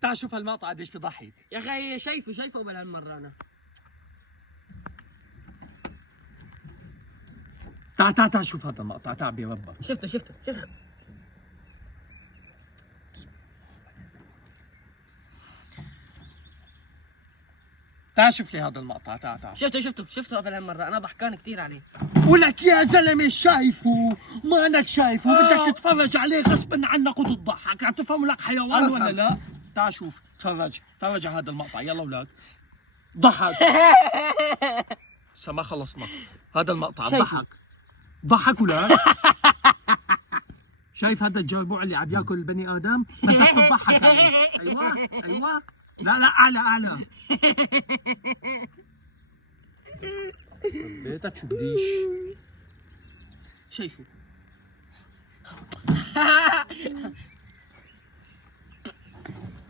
تعال شوف هالمقطع قديش بضحك. يا اخي شايفه بلا هالمره انا. تعال شوف هذا المقطع، تعال بربك. شفته. تعال شوف لي هذا المقطع، تعال. شفته قبل هالمره، انا ضحكان كثير عليه. ولك يا زلمه شايفه، ما انك شايفه بدك تتفرج عليه غصبا عنك وتضحك، عم تفهم لك حيوان ولا لا؟ تعال شوف، تفرج على هذا المقطع، يلا اولاد ضحك. لسه ما خلصنا هذا المقطع. ضحك ولاد. شايف هذا الجربوع اللي عم ياكل البني ادم؟ بدك تضحك عليه. ايوه لا اعلى. بيتك شو بديش شايفه